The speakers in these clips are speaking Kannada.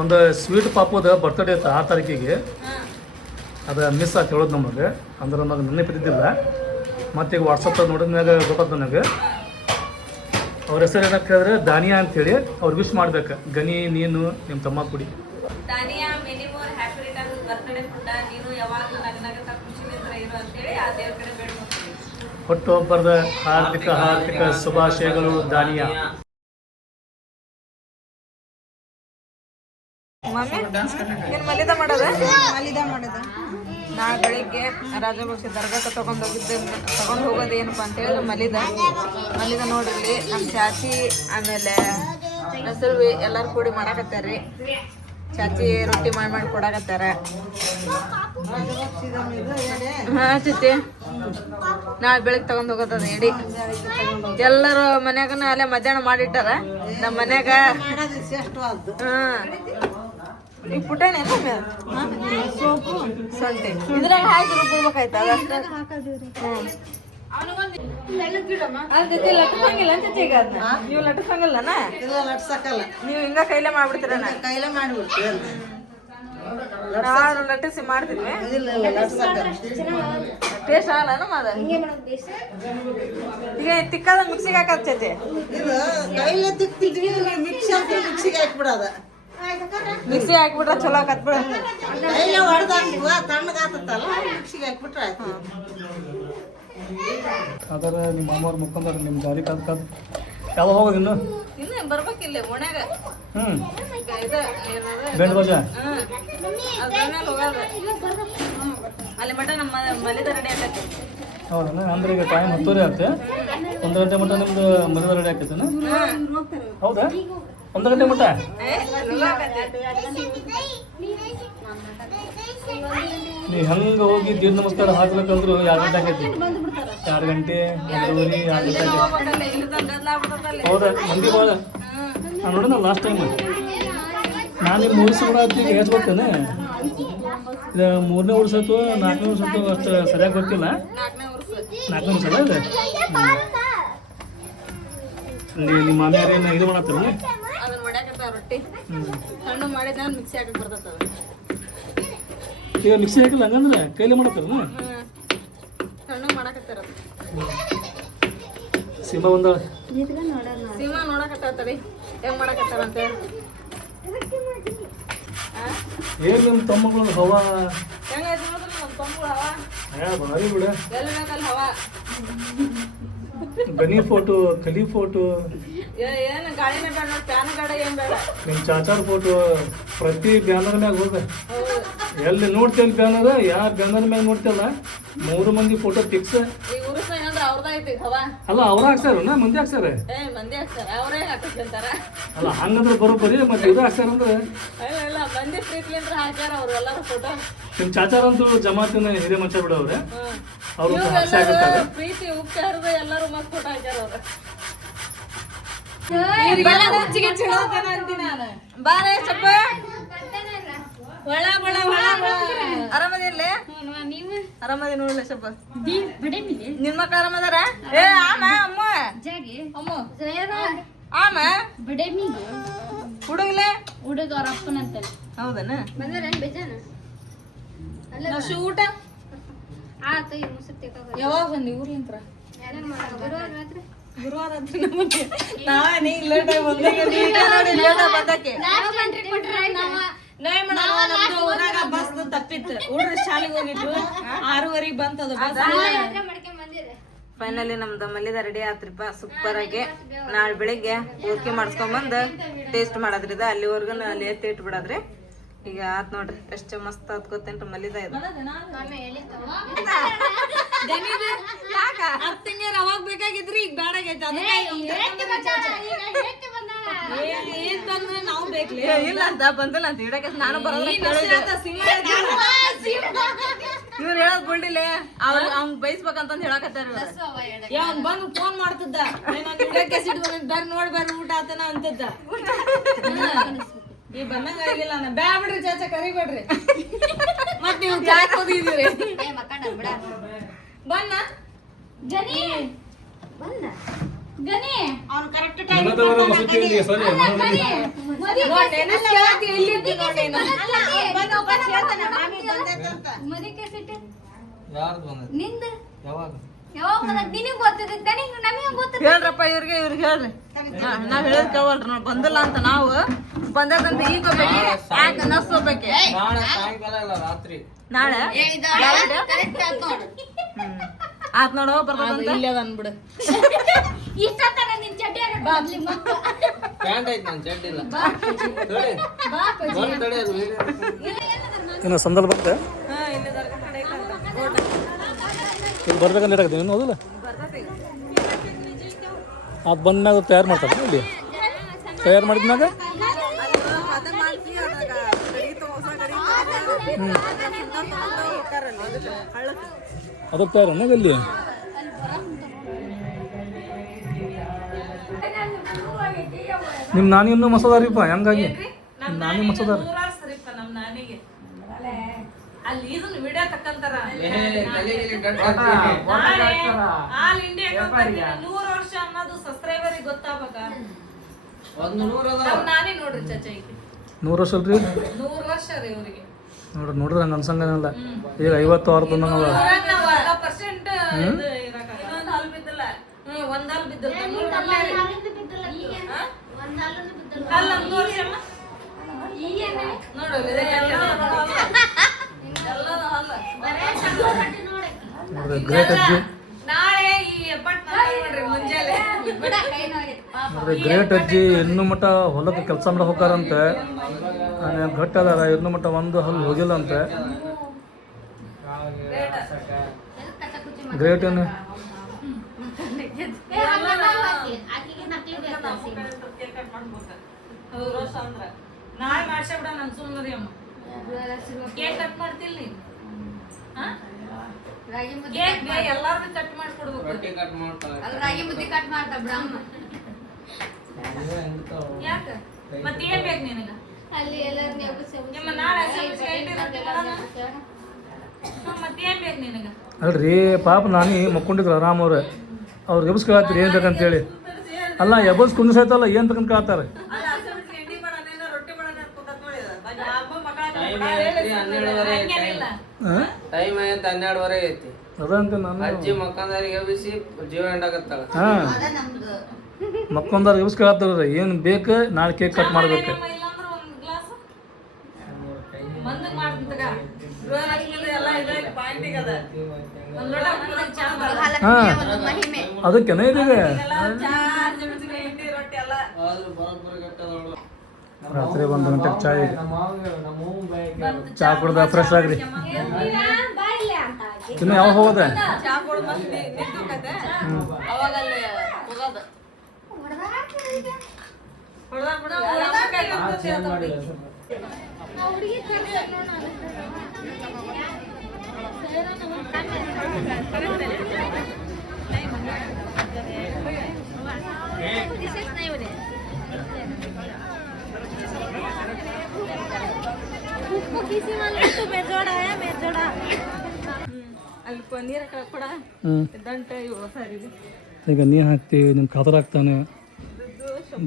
ಒಂದು ಸ್ವೀಟ್ ಪಾಪದ ಬರ್ತಡೇ ಇತ್ತು 6 ತಾರೀಕಿಗೆ. ಅದು ಮಿಸ್ ಆಗಿ ಹೇಳೋದು ನಮಗೆ, ಅಂದ್ರೆ ನಮಗೆ ನೆನ್ನೆ ಬಿದ್ದಿದ್ದಿಲ್ಲ. ಮತ್ತು ಈಗ ವಾಟ್ಸಪ್ದಾಗ ನೋಡಿದ ಮ್ಯಾಗ ಗೊತ್ತಾಯ್ತು ನನಗೆ. ಅವ್ರ ಹೆಸರು ಏನಕ್ಕೆ ಕೇಳಿದ್ರೆ ದಾನಿಯಾ ಅಂತೇಳಿ. ಅವ್ರು ವಿಶ್ ಮಾಡ್ಬೇಕು. ಗನಿ, ನೀನು, ನಿಮ್ಮ ತಮ್ಮ ಕುಡಿ. ದಾನಿಯಾ many more happy returns birthday ಪುಟ್ಟ. ನೀನು ಯಾವಾಗಲೂ ನಗನಗತ ಖುಷಿಯಿಂದ ಇರು ಅಂತೇಳಿ ಆ ದೇವ್ರ ಕಡೆ ಬೇಡ್ಕೊಳ್ತೀನಿ. ಹುಟ್ಟುಹಬ್ಬದ ಹಾರ್ದಿಕ ಹಾರ್ದಿಕ ಶುಭಾಶಯಗಳು ದಾನಿಯಾ. ಏನು ಮಲಿದ ಮಾಡೋದ? ನಾಳೆ ಬೆಳಿಗ್ಗೆ ರಾಜಭಕ್ಷ ದರ್ಗಾಕ್ಕೆ ತಗೊಂಡು ಹೋಗೋದು ಏನಪ್ಪ ಅಂತ ಹೇಳಿದ್ರೆ ಮಲಿದ ನೋಡ್ರಿ. ನಮ್ಮ ಚಾಚಿ ಆಮೇಲೆ ಹೆಸರು ಎಲ್ಲರೂ ಕೂಡಿ ಮಾಡಾಕತ್ತಾರ್ರಿ. ಚಾಚಿ ರೊಟ್ಟಿ ಮಾಡಿ ಕೊಡಾಕತ್ತಾರ. ಹಾಂ ಚಿತ್ತಿ, ನಾಳೆ ಬೆಳಿಗ್ಗೆ ತಗೊಂಡು ಹೋಗೋದದ ಎಡಿ. ಎಲ್ಲರೂ ಮನ್ಯಾಗನ ಅಲ್ಲೇ ಮಧ್ಯಾಹ್ನ ಮಾಡಿಟ್ಟಾರ. ನಮ್ಮ ಮನ್ಯಾಗ ಈಗ ಪುಟಾಣಿ ಸೋಪು ಸಂತೆ ಇದ್ರಾಗ ಹಾಕಿ ರುಬ್ಬಿಡ್ಬೇಕಾಯ್ತು. ಅದಷ್ಟ ಲಟ್ಸಂಗಿಲ್ಲ ಅನ್ಸುತ್ತೆ ಈಗ ಅದನ್ನ. ನೀವು ಲಟ್ಸಂಗಿಲ್ಲನ? ಲಟ್ಸಕ್ಕಲ್ಲ, ನೀವು ಹಿಂಗ ಕೈಲೇ ಮಾಡ್ಬಿಡ್ತೀರ? ಕೈಲೇ ಮಾಡಿಬಿಡ್ತೀವಿ. ನಾನು ಲಟ್ಟಿಸಿ ಮಾಡ್ತೀನಿ. ಟೇಸ್ಟ್ ಆಗಲ್ಲ ನಮ್ಮ ಅದ. ಈಗ ತಿಕ್ಕದ ಮಿಕ್ಸಿಗೆ ಹಾಕತ್ತೈತಿ. ಇದು ಕೈಲೇ ತಿಕ್ತಿದ್ವಿ, ಮಿಕ್ಸಿಗೆ ಹಾಕ್ಬಿಡೋದ. ಮಿಕ್ಸಿ ಹಾಕ್ಬಿಟ್ರೆ ಚಲೋ ಆಕತ್ ಬಿಡ. ಕೈಲೇ ಹೊಡೆದಾಕ್ಬಿಡುವ, ತಣ್ಣಗಾತತ್ತಲ್ಲ, ಮಿಕ್ಸಿಗೆ ಹಾಕ್ಬಿಟ್ರೆ ಆಯ್ತು. ಅದರ ನಿಮ್ಮ ಅಮ್ಮವ್ರು ಮುಖಂದ್ರ ನಿಮ್ಮ ದಾರಿ ಕಾದ್ ಯಾವಾಗ ಹೋಗೋದು ಇನ್ನು ಬರ್ಬೇಕಿಲ್ಲ ಓಣ್ಯಾಗ. ಬೆಂಡ್ ಬಜ ಅಲ್ಲಿ ಮಟ ನಮ್ಮ ಮಲಿದ ರೆಡಿ ಆಗತ್ತೆ. ಹೌದಾ? ಅಂದ್ರೆ ಈಗ ಟೈಮ್ 10 ಆಗುತ್ತೆ. 1 ಗಂಟೆ ಮಟ್ಟ ನಿಮ್ದು ಮದುವೆ ರೆಡಿ ಆಗ್ತೈತೇನ? ಹೌದಾ? 1 ಗಂಟೆ ಮಟ್ಟ ನೀವು ಹೆಂಗೆ ಹೋಗಿ ದೀರ್ ನಮಸ್ಕಾರ ಹಾಕ್ಬೇಕಂದ್ರು 2 ಗಂಟೆ ಆಗೈತಿ. 2 ಗಂಟೆ 2:30 2 ಗಂಟೆ. ಹೌದಾ? ಮಂದಿ ಭಾಳ. ನಾನು ನೋಡೋಣ ಲಾಸ್ಟ್ ಟೈಮ್ ನಾನು ನಿಮ್ಮ ಉಳಿಸಿ ಕೂಡ ಈಗ ಹೆಚ್ಚು ಇದು 3ನೇ ಉಳಿಸತ್ತು 4ನೇ ಉಳಿಸತ್ತು ಅಷ್ಟು ಸರಿಯಾಗಿ ಗೊತ್ತಿಲ್ಲ. 4ನೇ ಉಳಿಸಲ್ಲ ಇದೆ. ಅಲ್ಲಿ ನಿಮ್ಮ ಮಾಮಿಯಾರೇನು ಇದು ಮಾಡತ್ತಲ್ಲ ಅದನ್ನ ಮಾಡ್ಯಾಕತ್ತಾವ ರೊಟ್ಟಿ. ಸಣ್ಣ ಮಾಡಿದ ಮಿಕ್ಸಿ ಹಾಕಿ ಬರ್ತದ. ಈಗ ಮಿಕ್ಸಿ ಹಾಕಿಲ್ಲ ಹಂಗಂದ್ರೆ ಕೈಲೇ ಮಾಡತ್ತಾರಲ್ಲ. ಸಣ್ಣ ಮಾಡಾಕತ್ತಾರ. ಸೀಮಾ ಒಂದ ಸೀಮಾ ನೋಡಕತ್ತಾರ ಹೆಂಗ್ ಮಾಡಕತ್ತಾರ ಅಂತ. ಏನು ನಿಮ್ಮ ತಮ್ಮಗಳು ಹವಾ ಹೆಂಗೈತಿ ನೋಡಿದ್ರೆ ನಮ್ಮ ತಮ್ಮಗಳು ಹವಾ ಭಾರಿ ಬಿಡ. ಎಲ್ಲಿ ಬೇಕಲ್ಲಿ ಹವಾ. ಗನಿ ಫೋಟೋ, ಕಲಿ ಫೋಟೋ, ಏನು ಗಾಡಿನೇ ಬೇಡ ನೋಡಿ. ಪ್ಯಾನ್ ಗಾಡಿ ಏನ್ ಬೇಡ. ನಿಮ್ಮ ಚಾಚಾರ ಫೋಟೋ ಪ್ರತಿ ಬ್ಯಾನರ್ ಮ್ಯಾಗ ಹೋದ. ಎಲ್ಲಿ ನೋಡ್ತೇವೆ ಬ್ಯಾನರ್, ಯಾವ ಬ್ಯಾನರ್ ಮ್ಯಾಗ ನೋಡ್ತೇವಲ್ಲ 3 ಮಂದಿ ಫೋಟೋ ಫಿಕ್ಸ್. ಈಗ ಉರುಸ ಏನಂದ್ರೆ ಅವ್ರದೈತಿ ಹವಾ. ಅಲ್ಲ ಅವ್ರ ಹಾಕ್ಸಾರ ಮಂದಿ ಹಾಕ್ಸಾರ. ಮಂದಿ ಹಾಕ್ತಾರ, ಅವರೇ ಹಾಕಂತಾರ. ಅಲ್ಲ ಹಂಗಂದ್ರೆ ಬರೋಬ್ಬರಿ. ಮತ್ತೆ ಇದು ಹಾಕ್ಸಾರಂದ್ರೆ ಇಲ್ಲ ಮಂದಿ ಪ್ರೀತಿಲಿಂದ್ರ ಹಾಕ್ಯಾರ ಅವ್ರು ಎಲ್ಲರೂ ಫೋಟೋ. ನಿಮ್ಮ ಚಾಚಾರಂತೂ ಜಮಾತಿನ ಹಿರಿಯ ಮಂಚ ಬಿಡವ್ರೆ. ಅವ್ರು ಪ್ರೀತಿ ಉಪ್ಪಾರದ ಎಲ್ಲರೂ ಮತ್ ಫೋಟೋ ಹಾಕ್ಯಾರ ಅವ್ರ. ಬಾರೇ ಚಪ್ಪ ಆರಾಮದಿರ್ಲಿ? ಆರಾಮದಿ ನೋಡ್ಲಿ ಸ್ವಲ್ಪ. ನಿನ್ ಮಕ್ಳು ಆರಾಮದಾರ? ಏ ಆಮ ಅಮ್ಮ ಆಮ ಹುಡುಗ್ಲೆ ಹುಡುಗ ಅವ್ರ ಅಪ್ಪನಂತ. ಹೌದನ? ಊಟ ಯಾವಾಗ ಬಂದಿ ಊರ್ಲಿಂತ್ರ? ಗುರುವಾರ ನಾನೇ ಲೇಟ್ ಆಗಿ ಬಂದಕ್ಕೆ. ಊರಾಗ ಬಸ್ ತಪ್ಪಿತ್ತು. ಹುಡ್ರು ಶಾಲೆಗೆ ಹೋಗಿದ್ರು. 6:30 ಬಂತದ ಬಸ್. ಫೈನಲಿ ನಮ್ದು ಮಲ್ಲಿದ ರೆಡಿ ಆತ್ರಿಪ್ಪ ಸೂಪರ್ ಆಗಿ. ನಾಳೆ ಬೆಳಿಗ್ಗೆ ಊರ್ಕಿ ಮಾಡಿಸ್ಕೊಂಬಂದು ಟೇಸ್ಟ್ ಮಾಡದ್ರಿ. ಇದು ಅಲ್ಲಿವರೆಗೂ ಅಲ್ಲಿ ಎತ್ತಿ ಇಟ್ಬಿಡದ್ರಿ. ಈಗ ಆತ್ ನೋಡ್ರಿ ಎಷ್ಟು ಮಸ್ತ್ ಆತ್ ಗೊತ್ತೇನ್ರಿ ಮಲ್ಲಿದ ಇದು. ಅವಾಗ ಬೇಕಾಗಿದ್ರಿ ಈಗ ಬೇಡಾಗೈತೆ. ನಾವು ಬೇಕ್ಲಿ ಇಲ್ಲ ಅಂತ ಬಂದಿಲ್ಲ ಅಂತ ಇಡಕ್ಕೆ ನಾನು ಬರೋದು. ಇವ್ರು ಹೇಳೋದ್ ಬಿಡ್ಲಿಲ್ಲ. ಅವ್ನ್ ಬೈಸ್ಬೇಕಂತ ಹೇಳಕತ್ತಾರ. ಅವ್ನ್ ಬಂದು ಫೋನ್ ಮಾಡ್ತಿದ್ದ, ಬರ್ರಿ ನೋಡ್ ಬರ್ರಿ ಊಟ ಆತನ ಅಂತದ್ದ. ಈ ಬಂದಂಗ ಆಗಿಲ್ಲ. ಬ್ಯಾ ಬಿಡ್ರಿ ಚಾಚಾ ಕರಿಬೇಡ್ರಿ. ಮತ್ ನೀವು ಚಾಕ್ ಹೋಗಿದ್ದೀರಿ. ಬನ್ನ ಗನಿ ಅವ್ನು ಕರೆಕ್ಟ್ ನನ್ನದವರ ಮಸೂತಿ ಇಲ್ಲಿ ಸಾರಿ ಮದಿ ಮದಿಕೆ ಸಿಟ್ಟು ಯಾರ್ದು ಬಂದೈತಿ ನಿಂದ ಯಾವಾಗ ಯಾವಾಗ ಬಂದದ್ ನಿನಗ್ ಗೊತ್ತಿದೆ ಗನಿ ನಮಗೆ ಗೊತ್ತಿದೆ ಹೇಳ್ರಪ್ಪ ಇವ್ರಿಗೆ ಹೇಳ್ರಿ ನಾವ್ ಹೇಳಿದ್ ಕೇವಲ್ರಿ ನಾವು ಬಂದಿಲ್ಲ ಅಂತ ನಾವು ಬಂದದಂತ ಈಗ ಹೋಗ್ಬೇಕೆ ಯಾಕೆ ನಸ್ ಹೋಗ್ಬೇಕೆ ನಾಳೆ ಸಾಯಂಕಾಲ ಇಲ್ಲ ರಾತ್ರಿ ನಾಳೆ ಕರೆಕ್ಟ್ ಆತ್ ನೋಡು ಆತ್ ನೋಡು ಬರ್ತದಂತ ಇಲ್ಲೇ ಅನ್ಬಿಡು ಇಷ್ಟ ತನ ನಿನ್ ಚಡ್ಡಿಯಾಗ ಬಾದ್ಲಿ ಮಕ್ಕ ಪ್ಯಾಂಟ್ ಐತಿ ನನ್ ಚೆಡ್ ಇಲ್ಲ ಬಾ ತಡಿ ಬಾ ಬಂದ್ ತಡಿ ಅದು video. ಇನ್ನು ಸಂದಲ್ ಬರುತ್ತೆ ಹಾ ಇಲ್ಲಿ ದರ್ಗಾ ಕಡೆ ಐತಂತ. ಇಲ್ಲಿ ಬರ್ಬೇಕಂತ ಲೇಟ್ ಆಗುತ್ತೆ ಇನ್ನು ಹೌದಿಲ್ಲ ಅದು ಬಂದ್ಮ್ಯಾಗ ತಯಾರು ಮಾಡ್ತಾರೆ ಇಲ್ಲಿ ತಯಾರು ಮಾಡಿದ್ಮ್ಯಾಗ ಅದ್ ಮಾಡ್ಸಿ ಅದ್ರಾಗ ಗಡಿ ಹೊಸ ಗಡಿ ಹಳ್ಳಕ್ಕೆ ಅದಕ್ಕೆ ತಯಾರು ಅನ್ನೋದು ಇಲ್ಲಿ ನಿಮ್ಮ ನಾನಿ ಇನ್ನೂ ಮಸದಾರಿಪ್ಪ ಹೆಂಗಾಗಿ ನಾನಿ ಮಸದಾರಿ ಅಲ್ಲಿ ಇದನ್ನ ವಿಡಿಯೋ ತಕ್ಕಂತಾರ ಏ ತಲೆ ಗಿಲೆ ಗಟ್ಟಿ ಹಾಕ್ತೀನಿ. ಆಲ್ ಇಂಡಿಯಾ 100 ವರ್ಷ ಅನ್ನೋದು ಸಬ್ಸ್ಕ್ರೈಬರಿಗೆ ಗೊತ್ತಾಗಬೇಕ ಒಂದು 100 ಅದ ನಮ್ ನಾನೇ ನೋಡ್ರಿ ಚಚ ಈಕಿ 100 ವರ್ಷ ಅಲ್ರಿ 100 ವರ್ಷ ರೀ ಇವ್ರಿಗೆ ನೋಡ್ರಿ ಹಂಗೆ ಅನ್ಸಂಗಲ್ಲ ಈಗ 50 ವಾರ ತಂದಂಗವ 1% ಇದು ಇರಕಾಗಲ್ಲ ಇನ್ನೊಂದು ಹಲ್ ಬಿದ್ದಿಲ್ಲ ಒಂದ್ ಹಲ್ ಬಿದ್ದಿಲ್ಲ ಹಲ್ 1 ವರ್ಷ ನೋಡು ಎಲ್ಲದ ಹಲ್ಲ ನೋಡ್ರಿ ಗ್ರೇಟ್ ಅಜ್ಜಿ ನಾಳೆ ಈ ಹೆಬ್ಬಟ್ ನೋಡ್ರಿ ಮುಂಜಾನೆ ಬಿಡ ಕೈ ನೋಡಿ ನೋಡ್ರಿ ಗ್ರೇಟ್ ಅಜ್ಜಿ ಇನ್ನೂ ಮಟ್ಟ ಹೊಲಕ್ಕೆ ಕೆಲಸ ಮಾಡೋ ಹೋಗಾರಂತೆ ಗಟ್ಟ ಅದಾರ ಇನ್ನೂ ಮಟ್ಟ ಒಂದು ಹಲ್ಲು ಹೋಗಿಲ್ಲ ಅಂತೆ ಗ್ರೇಟ್ ಏನು ಆಕಿಗೆ ನಕಲಿ ಬೇಕು ನಾಳೆ ಮಾಡ್ಸಬಿಡ ನನ್ ಸುಮ್ಮನೆ ಅಮ್ಮ ಕೇಕ್ ಕಟ್ ಮಾಡ್ತಿಲ್ಲ ನೀನು ರಾಗಿ ಮುದ್ದೆ ಕೇಕ್ ಎಲ್ಲಾರ್ದು ಕಟ್ ಮಾಡ್ಕೊಡ್ಬೇಕು ರೊಟ್ಟಿ ಕಟ್ ಮಾಡ್ತಾಳೆ ಅಲ್ಲಿ ರಾಗಿ ಮುದ್ದೆ ಕಟ್ ಮಾಡ್ತಾ ಬ್ರಾಹ್ಮ ಯಾಕ ಮತ್ತೆ ಏನ್ ಬೇಕು ನಿನಗ ಅಲ್ಲಿ ಎಲ್ಲಾರನ್ನ ಎಬ್ಬಿಸಿ ನಿಮ್ಮ ನಾಳೆ ಮತ್ತೆ ಏನ್ ಬೇಕು ನಿನಗ ಅಲ್ರಿ ಪಾಪ ನಾನಿ ಮಕ್ಕೊಂಡಿದ್ರು ಆರಾಮ್ ಅವ್ರು ಎಬ್ಸ್ ಕೇಳತ್ತೀರಿ ಏನು ಬೇಕಂತೇಳಿ ಅಲ್ಲ ಎಬ್ಬಸ್ ಕುಂದಿಸೈತಲ್ಲ ಏನು ಬೇಕಂತ ಕೇಳ್ತಾರೆ ಹಾಂ ಟೈಮ್ ಐತಿ 12:30 ಐತಿ ಅದಂತೆ ನಾನು ಅಜ್ಜಿ ಮಕ್ಕಂದಾರಿಗೆ ಎಬ್ಬಿಸಿ ಜೀವ ಎಂಡಾಕತ್ತಾಳ ಹಾಂ ಅದ ನಮ್ದು ಮಕ್ಕೊಂದಾರ ಎಬ್ಸ್ ಕೇಳತ್ತಾರ ಏನು ಬೇಕು ನಾಳೆ ಕೇಕ್ ಕಟ್ ಮಾಡ್ಬೇಕು ಇಲ್ಲಾಂದ್ರ ಒಂದ್ ಗ್ಲಾಸ್ ಮಂದಕ್ ಮಾಡ್ತಂತಗ ಗೃಹಲಕ್ಷ್ಮಿದ ಎಲ್ಲ ಇದೆ ಪಾಯಿಂಟಿಗೆ ಅದ ಒಂದ್ ಲೋಟ ಮಂದಕ್ ಚಾ ಹಾಂ ಮಹಿಮೆ ಅದಕ್ಕೇನ ಇದೀಗ ಚಾ ಜಮಸಿಗೆ ಹಿಂಡಿ ರೊಟ್ಟಿ ಎಲ್ಲ ಆದ್ರೂ ಬರೋಬ್ಬರಿ ಗಟ್ಟದವಳು ರಾತ್ರಿ 1 ಗಂಟೆಗೆ ಚಾ ಈಗ ನಮ್ಮ ಬಾಯಿ ಚಾ ಕುಡ್ದ ಫ್ರೆಶ್ ಆಗ್ರಿ ಬಾಯಿಲ್ಲ ಅಂತ ಇನ್ನು ಯಾವಾಗ ಹೋಗೋದೆ ಚಾ ಕೊಡು ಮತ್ತೆ ನಿಂತುಕತೆ ಅವಾಗ ಅಲ್ಲಿ ಹೋಗೋದು ಹುಡುಗಿ किसी वाले तो मेजोड़ा है मेजोड़ा ಅಲ್ಲಿ ಪನ್ನೀರ್ ಕೊಡ ಹ್ಞೂ ದಂಟೆ ಇವು ಸರಿ ಈಗ ನೀರು ಹಾಕ್ತೀವಿ ನಿಮ್ಮ ಖಾತರ ಹಾಕ್ತಾನೆ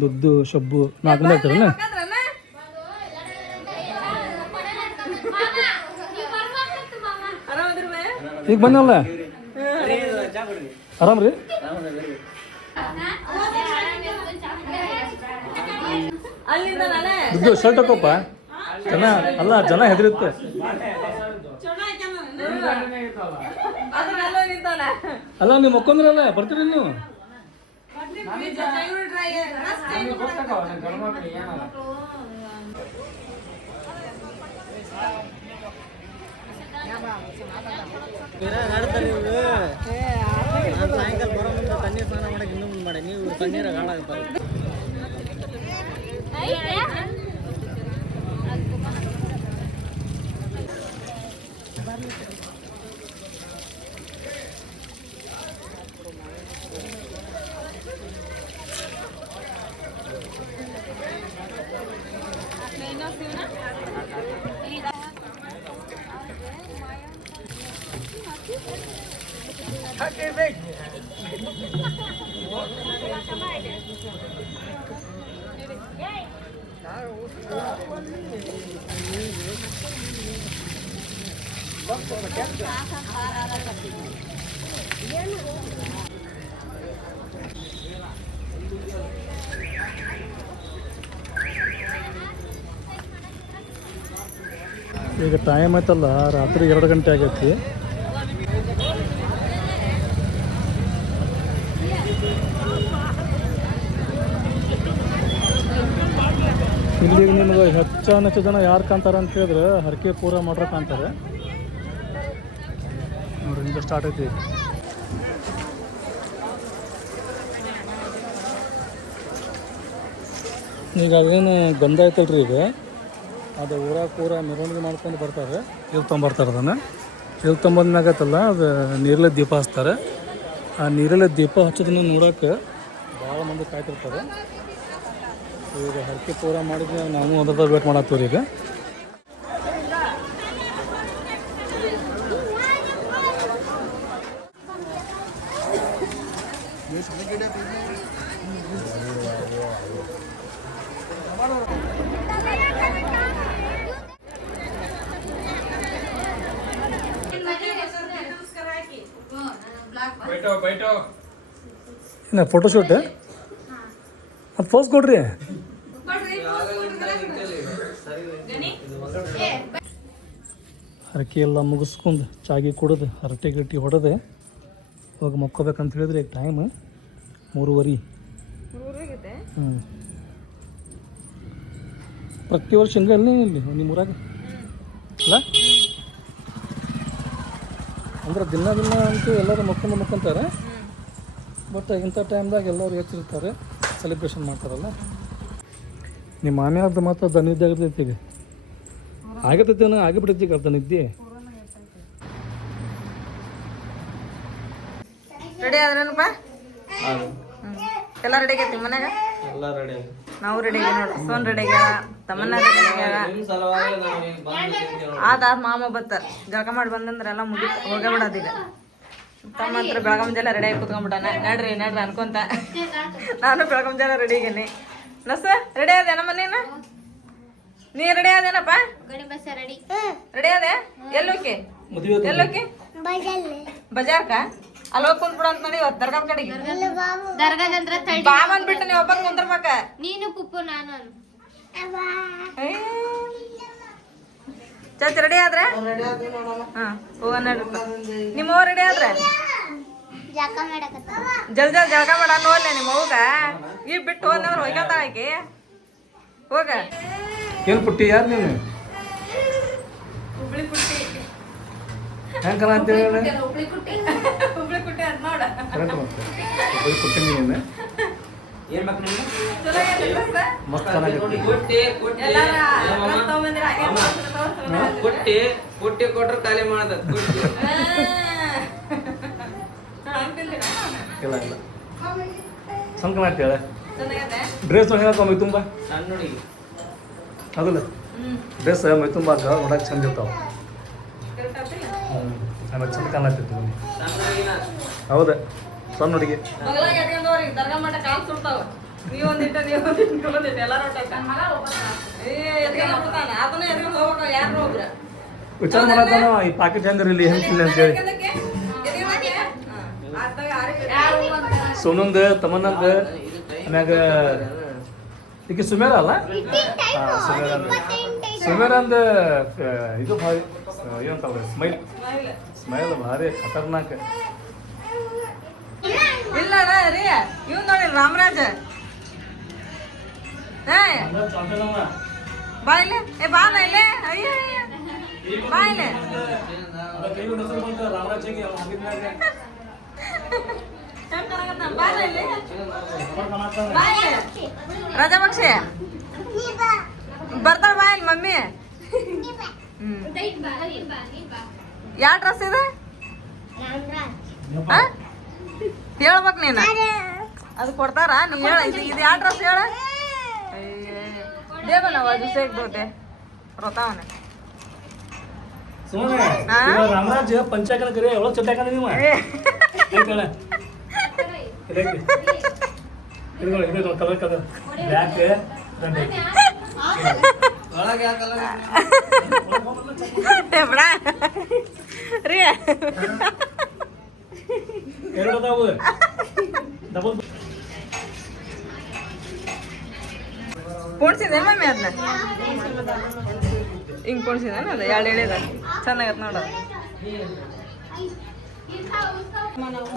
ದುಡ್ಡು ಶಬ್ಬು 4 ಮಂದಿ ಹಾಕ್ತಾರಲ್ಲ ಆರಾಮದ್ರಿ ಈಗ ಬಂದಲ್ಲ ಆರಾಮ್ ರೀ ಅಲ್ಲಿಂದ ನಾನೇ ದುಡ್ಡು ಶರ್ಟ್ ಹಾಕೋಪ್ಪ ಜನ ಅಲ್ಲ ಜನ ಹೆದರುತ್ತೆ ಅದ್ರಲ್ಲ ನಿಂತಲ್ಲ ಅಲ್ಲ ನೀವು ಮಕ್ಕೊಂದ್ರಲ್ಲ ಬರ್ತೀರಿ ನೀವು ಸಾಯಂಕಾಲ ಬರೋ ಮುಂದೆ ತಣ್ಣೀರ್ ಸ್ನಾನ ಮಾಡಕ್ಕೆ ಇನ್ನೂ ಮುಂದೆ ಮಾಡಿ ನೀವು ತಣ್ಣೀರಾಗ ಹಾಳಾಗ್ತಾರೆ ಈಗ ಟೈಮ್ ಆಯ್ತಲ್ಲ, ರಾತ್ರಿ 2 ಗಂಟೆ ಆಗೈತಿ. ಇಲ್ಲಿಗೆ ನಿಮ್ಗೆ ಹೆಚ್ಚು ಜನ ಯಾರು ಕಾಣ್ತಾರೆ ಅಂತ ಹೇಳಿದ್ರೆ ಹರಕೆ ಪೂರ ಮಾಡ್ರೆ ಕಾಣ್ತಾರೆ ನೋಡ್ರಿ. ಹಿಂಗೆ ಸ್ಟಾರ್ಟ್ ಐತಿ. ಈಗ ಅದೇನು ಗಂಧ ಐತಲ್ರಿ, ಈಗ ಅದು ಊರಾಗ ಪೂರ ಮೆರವಣಿಗೆ ಮಾಡ್ಕೊಂಡು ಬರ್ತಾರೆ. ಇಲ್ಲಿ ತೊಗೊಂಬರ್ತಾರೆ ಅದನ್ನು. ಇಲ್ಲಿ ತೊಗೊಂಬಂದಾಗತ್ತಲ್ಲ, ಅದು ನೀರಲ್ಲೇ ದೀಪ ಹಚ್ತಾರೆ. ಆ ನೀರಲ್ಲೇ ದೀಪ ಹಚ್ಚೋದನ್ನ ನೋಡೋಕೆ ಭಾಳ ಮಂದಿ ಕಾಯ್ತಿರ್ತಾರೆ. ಈಗ ಹರಕೆ ಪೂರ ಮಾಡಿದ್ರೆ ನಾವು ಅದ್ರದ್ದು ವೇಟ್ ಮಾಡತ್ತೀವಿ ಈಗ. ಫೋಟೋಶೂಟ್ ಅದು ಪೋಸ್ ಕೊಡ್ರಿ. ಹರಕೆ ಎಲ್ಲ ಮುಗಿಸ್ಕೊಂಡು ಚಾಗಿ ಕುಡಿದು ಹರಟೆ ಗಿಟ್ಟಿ ಹೊಡೆದು ಹೋಗಿ ಮಕ್ಕೋಬೇಕಂತ ಹೇಳಿದ್ರೆ ಈಗ ಟೈಮ್ 3:30. ಪ್ರತಿ ವರ್ಷ ಹಿಂಗೆ ಅಲ್ಲಿ ಇಲ್ಲಿ ನಿಮ್ಮ ಊರಾಗ ಅಲ್ಲ ಅಂದ್ರೆ ದಿನ ಅಂತೂ ಎಲ್ಲರೂ ಮಕ್ಕೊಂತಾರೆ. ಬಟ್ ಇಂಥ ಟೈಮ್ದಾಗ ಎಲ್ಲರೂ ಎಚ್ಚಿರ್ತಾರೆ, ಸೆಲೆಬ್ರೇಷನ್ ಮಾಡ್ತಾರಲ್ಲ. ನಿಮ್ಮ ಮನೆಯವ್ರದ್ದು ಮಾತ್ರ ದನಿದ್ದೆ ಆಗಿರ್ತೈತಿ. ಈಗ ಆಗತೈತಿ ಆಗಿಬಿಟ್ಟೈತಿ ಈಗ ದನಿದ್ದೆ. ರೆಡಿ ಆದ್ರೇನಪ್ಪ? ಎಲ್ಲ ರೆಡಿ ಆಗೈತಿ ಮನ್ಯಾಗ? ಎಲ್ಲ ರೆಡಿ. ನಾವು ರೆಡಿ ಆಗಿ ನೋಡ್ರಿ. ಸೋನ್ ರೆಡಿ ಆಗ್ಯಾರ, ತಮ್ಮನ್ನ ರೆಡಿ ಆಗ್ಯಾರ. ಆದ ಮಾಮ ಬತ್ತ ಜಳಕ ಮಾಡಿ ಬಂದಂದ್ರೆ ಎಲ್ಲ ಮುಗಿತು, ಹೋಗೇ ಬಿಡೋದೀಗ. ತಮ್ಮ ಹತ್ರ ಬೆಳಗಾಂ ಜಲ ರೆಡಿ ಆಗಿ ಕುತ್ಕೊಂಡ್ಬಿಟ್ಟಾನ. ನಡ್ರಿ ಅನ್ಕೊಂತ ನಾನು ಬೆಳಗಾಂ ಜಲ ರೆಡಿ ಆಗೇನಿ. ನಸ ರೆಡಿ ಆದೇನಮ್ಮ ನೀನು? ನೀ ರೆಡಿ ಆದೇನಪ್ಪ? ರೆಡಿ ಆದೆ? ಎಲ್ಲೋಕೆ ಬಜಾರ್ಕ? ಅಲ್ಲಿ ಹೋಗಿ ಕುಂತ್ಬಿಡ ಅಂತ ನೋಡಿ. ಇವತ್ತು ದರ್ಗಾದ ಕಡೆಗೆ ಬಾ ಬಂದ್ಬಿಟ್ಟು ನೀವು ಒಬ್ಬ ಕುಂದ್ರಬೇಕ. ನೀನು ಪುಪ್ಪು ನಾನು ಚಾಚಿ ರೆಡಿ ಆದ್ರೆ ಹಾ ಹೋಗ ನಡ್ರಪ್ಪ. ನಿಮ್ಮವ್ವ ರೆಡಿ ಆದ್ರೆ ಜಲ್ದಿ ಜಳಕ ಮಾಡ ನೋಡ್ಲೆ ನಿಮ್ಮ ಅವ್ಗ. ಈ ಬಿಟ್ಟು ಹೋದ್ರೆ ಹೋಗ್ಯಾತಾಳ ಆಕಿ. ಹೋಗ. ಏನು ಪುಟ್ಟಿ ಯಾರು ನೀನು? ಹುಬ್ಳಿ ಕುಟ್ಟಿ ಹೆಂಗಲ್ಲ ಅಂತೇಳಿ ಹುಬ್ಳಿ ಕುಟ್ಟಿ ಅದ್ ನೋಡ. ಹುಬ್ಳಿ ಕುಟ್ಟಿ ನೀನು ಏನ್ ಬೇಕು ನಿಮ್ಗೆ? ಚಲೋ ಆಗೈತಿ ಸರ್? ಮಸ್ತ್ ಚೆನ್ನಾಗಿತ್ತು. ಎಲ್ಲಾರ ಡ್ರೆಸ್ ತಗೊಂಬಂದಿರ ಹಾಗೆ ಕೊಟ್ಟಿ ಕೊಟ್ರೆ ಖಾಲಿ ಮಾಡದ. ಇಲ್ಲ ಇಲ್ಲ ಚಂದ ಕಾಣತ್ತೇಳ. ಚೆನ್ನಾಗೈತೆ? ಡ್ರೆಸ್ ಹೇಳಕ್ಕ ಮೈ ತುಂಬ ಸಣ್ಣ ಹುಡುಗಿ ಅದಲ್ಲ ಡ್ರೆಸ್ ಮೈ ತುಂಬ ನೋಡಕ್ಕೆ ಚಂದ ಇರ್ತಾವ. ಆಮೇಲೆ ಚಂದ ಕಾಣತ್ತಿತ್ತು ಮನೆ. ಸಣ್ಣ ಹುಡುಗಿನ ಹೌದಾ? ಸಣ್ಣ ಹುಡುಗಿ ಮಗಳಾಗ ಎತ್ಕೊಂಡವ್ರಿ ದರ್ಗಾ ಮಠ ಕಾಲ್ ಸುಡ್ತಾವ. ನೀವೊಂದಿಟ್ಟು ಎಲ್ಲಾರು ಎತ್ಕೊಂಡ್ಬಿಡ್ತಾನ. ಅದನ್ನ ಎತ್ಕೊಂಡು ಹೋಗ್ಬೇಕು. ಯಾರು ಹೋಗ್ರ ವಿಚಾರ ಮಾಡತ್ತಾನ ಈ ಪಾಕೆಟ್ ಹೆಂಗಿರಲಿ ಹೆಂಗಿಲ್ಲ ಅಂತೇಳಿ. ಸೋನಂದ ತಮ್ಮನಂದ ಆಮ್ಯಾಗ ಈಗ ಸುಮೇರ ಅಲ್ಲ? ಹಾಂ ಸುಮೇರಂದ ಇದು ಭಾರಿ ಏನಂತಾವ ಸ್ಮೈಲ್ ಭಾರಿ ಖತರ್ನಾಕ್. ಇಲ್ಲ ರೀ ಇವ್ ನೋಡಿ ರಾಮರಾಜ. ಬಾಯ್ಲೆ ಏ ಬಾ ನೈಲೆ. ಅಯ್ಯ ಬಾಯ್ಲೆ ರಜಾ ಪಕ್ಷೆ ಬರ್ತಾಳ ಬಾಯ್ ಮಮ್ಮಿ. ಯಾವ ಡ್ರೆಸ್ ಇದೆ ಹೇಳ್ಬೇಕು ನೀನು. ಅದು ಕೊಡ್ತಾರ ನೀ ಹೇಳ. ಇದು ಯಾವ ಡ್ರೆಸ್ ಹೇಳ? ದೇವನವ ಜುಸೇಗ್ ಬೋತೆ ರೋತಾವನೆ ರಾಮರಾಜ್ ಪಂಚಾಯತ್ ಕರೆ ಎவ்வளோ ಚಟ್ಟಾಕ ನೀವು ಇದು ಕಲರ್ ಕಲರ್ ಬ್ಲ್ಯಾಕ್ ಒಳಗೆ ಯಾಕಲ್ಲ ರೀ ಎರಡು ಅದಾವು ಡಬಲ್ ಪೋಣಿಸಿದೆ ಮಮ್ಮಿ ಅದನ್ನ ಹಿಂಗೆ ಪೋಣಿಸಿದ ಅದು ಎರಡು ಎಳೆದ ಚೆನ್ನಾಗತ್ ನೋಡ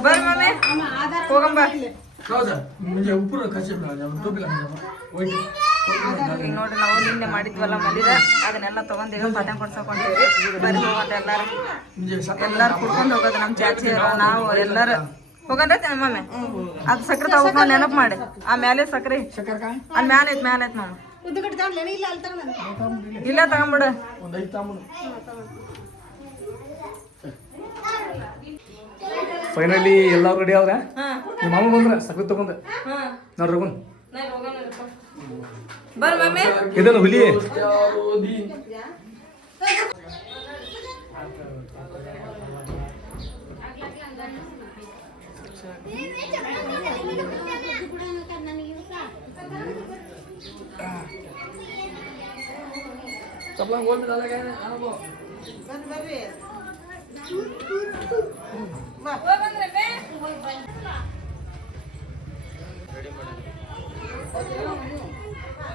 ಬರ್ರಿ ಮಮ್ಮಿ ಹೋಗಂಬ ಈಗ ನೋಡ್ರಿ ನಾವು ನಿನ್ನೆ ಮಾಡಿದ್ವಲ್ಲ ಮಲಿದ ಅದನ್ನೆಲ್ಲ ತಗೊಂಡ್ ಈಗ ಪದ್ಯ ಕೊಡ್ಸಕೊಂಡೇವಿ ಬರ್ರಿ ಹೋಗೋದು ಎಲ್ಲಾರು ಕುಡ್ಕೊಂಡು ಹೋಗೋದು ನಮ್ಮ ಚಾಚಿಯರು ನಾವು ಎಲ್ಲಾರು ಹೋಗಂದ್ರೆ ಮಮ್ಮಿ ಅದು ಸಕ್ಕರೆ ತಗೋಕ್ ನೆನಪು ಮಾಡಿ ಆ ಮ್ಯಾಲೆ ಸಕ್ಕರೆ ಅಲ್ಲಿ ಮ್ಯಾಲೆ ಐತ್ ಮಾಮ ಇಲ್ಲ ತಗೊಂಬಿಡು ಫೈನಲಿ ಎಲ್ಲರೂ ರೆಡಿ ಆದ್ರೆ ನಿಮ್ಮ ಮಾಮ ಬಂದ್ರೆ ಸಕ್ಕರೆ ತಗೊಂಡೆ ನೋಡ್ರಿ ಹೋಗೋಣ ಬರ್ರಿ ಮಮ್ಮಿ ಇದನ್ನು ಹುಲಿ चपला बोल में डाला गया है ಬರ್ರಿ